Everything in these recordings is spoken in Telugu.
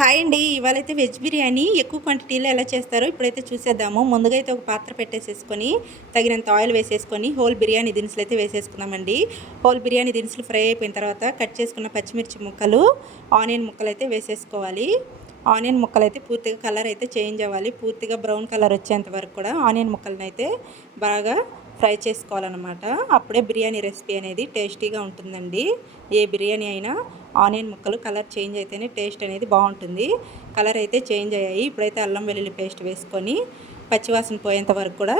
హాయ్ అండి. ఇవాళైతే వెజ్ బిర్యానీ ఎక్కువ క్వాంటిటీలో ఎలా చేస్తారో ఇప్పుడైతే చూసేద్దాము. ముందుగా అయితే ఒక పాత్ర పెట్టేసేసుకొని తగినంత ఆయిల్ వేసేసుకొని హోల్ బిర్యానీ దినుసులు అయితే వేసేసుకుందామండి. హోల్ బిర్యానీ దినుసులు ఫ్రై అయిపోయిన తర్వాత కట్ చేసుకున్న పచ్చిమిర్చి ముక్కలు, ఆనియన్ ముక్కలు అయితే వేసేసుకోవాలి. ఆనియన్ ముక్కలు అయితే పూర్తిగా కలర్ అయితే చేంజ్ అవ్వాలి. పూర్తిగా బ్రౌన్ కలర్ వచ్చేంత వరకు కూడా ఆనియన్ ముక్కలను అయితే బాగా ఫ్రై చేసుకోవాలన్నమాట. అప్పుడే బిర్యానీ రెసిపీ అనేది టేస్టీగా ఉంటుందండి. ఏ బిర్యానీ అయినా ఆనియన్ ముక్కలు కలర్ చేంజ్ అయితేనే టేస్ట్ అనేది బాగుంటుంది. కలర్ అయితే చేంజ్ అయ్యాయి. ఇప్పుడైతే అల్లం వెల్లుల్లి పేస్ట్ వేసుకొని పచ్చివాసన పోయేంత వరకు కూడా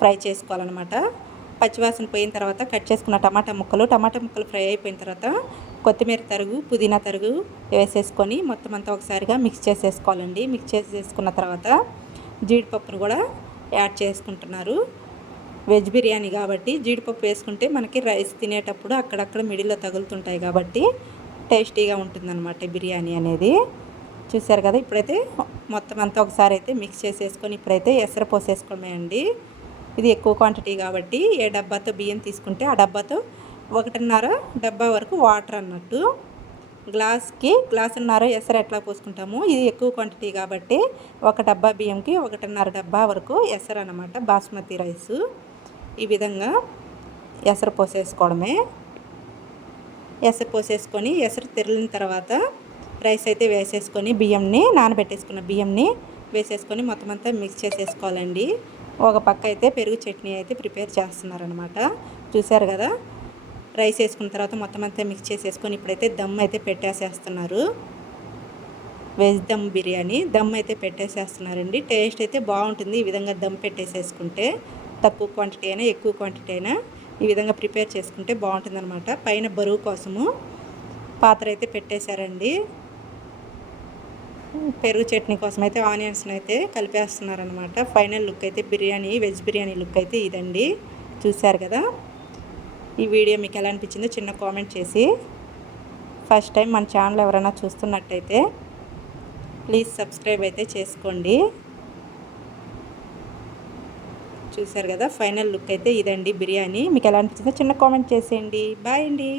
ఫ్రై చేసుకోవాలన్నమాట. పచ్చివాసన పోయిన తర్వాత కట్ చేసుకున్న టమాటా ముక్కలు ఫ్రై అయిపోయిన తర్వాత కొత్తిమీర తరుగు, పుదీనా తరుగు వేసేసుకొని మొత్తం అంతా ఒకసారిగా మిక్స్ చేసేసుకోవాలండి. మిక్స్ చేసేసుకున్న తర్వాత జీడిపప్పును కూడా యాడ్ చేసుకుంటున్నారు. వెజ్ బిర్యానీ కాబట్టి జీడిపప్పు వేసుకుంటే మనకి రైస్ తినేటప్పుడు అక్కడక్కడ మిడిల్లో తగులుతుంటాయి కాబట్టి టేస్టీగా ఉంటుందన్నమాట బిర్యానీ అనేది. చూసారు కదా, ఇప్పుడైతే మొత్తం అంతా ఒకసారి అయితే మిక్స్ చేసేసుకొని ఇప్పుడైతే ఎసరు పోసేసుకోవడమే అండి. ఇది ఎక్కువ క్వాంటిటీ కాబట్టి ఏ డబ్బాతో బియ్యం తీసుకుంటే ఆ డబ్బాతో 1.5 డబ్బా వరకు వాటర్ అన్నట్టు. గ్లాస్కి గ్లాసున్నర ఎసరు ఎట్లా పోసుకుంటాము, ఇది ఎక్కువ క్వాంటిటీ కాబట్టి 1 డబ్బా బియ్యంకి 1.5 డబ్బా వరకు ఎసరు అన్నమాట. బాస్మతి రైసు ఈ విధంగా ఎసరు పోసేసుకోవడమే. ఎసరు పోసేసుకొని ఎసరు తెరిలిన తర్వాత రైస్ అయితే వేసేసుకొని నానబెట్టేసుకున్న బియ్యంని వేసేసుకొని మొత్తం అంతా మిక్స్ చేసేసుకోవాలండి. ఒక పక్క అయితే పెరుగు చట్నీ అయితే ప్రిపేర్ చేస్తున్నారనమాట. చూసారు కదా, రైస్ వేసుకున్న తర్వాత మొత్తం అంతా మిక్స్ చేసేసుకొని ఇప్పుడైతే దమ్ అయితే పెట్టేసేస్తున్నారు. వెజ్ దమ్ బిర్యానీ దమ్ అయితే పెట్టేసేస్తున్నారండి. టేస్ట్ అయితే బాగుంటుంది ఈ విధంగా దమ్ పెట్టేసేసుకుంటే. తక్కువ క్వాంటిటీ అయినా ఎక్కువ క్వాంటిటీ అయినా ఈ విధంగా ప్రిపేర్ చేసుకుంటే బాగుంటుందన్నమాట. పైన బరువు కోసము పాత్ర అయితే పెట్టేశారండి. పెరుగు చట్నీ కోసం అయితే ఆనియన్స్ని అయితే కలిపేస్తున్నారనమాట. ఫైనల్ లుక్ అయితే వెజ్ బిర్యానీ లుక్ అయితే ఇదండి. చూశారు కదా, ఈ వీడియో మీకు ఎలా అనిపించిందో చిన్న కామెంట్ చేసి, ఫస్ట్ టైం మన ఛానల్ ఎవరైనా చూస్తున్నట్టయితే ప్లీజ్ సబ్స్క్రైబ్ అయితే చేసుకోండి. చూసారు కదా, ఫైనల్ లుక్ అయితే ఇదండి బిర్యానీ. మీకు ఎలా అనిపించిందో చిన్న కామెంట్ చేసేయండి. బాయ్ అండి.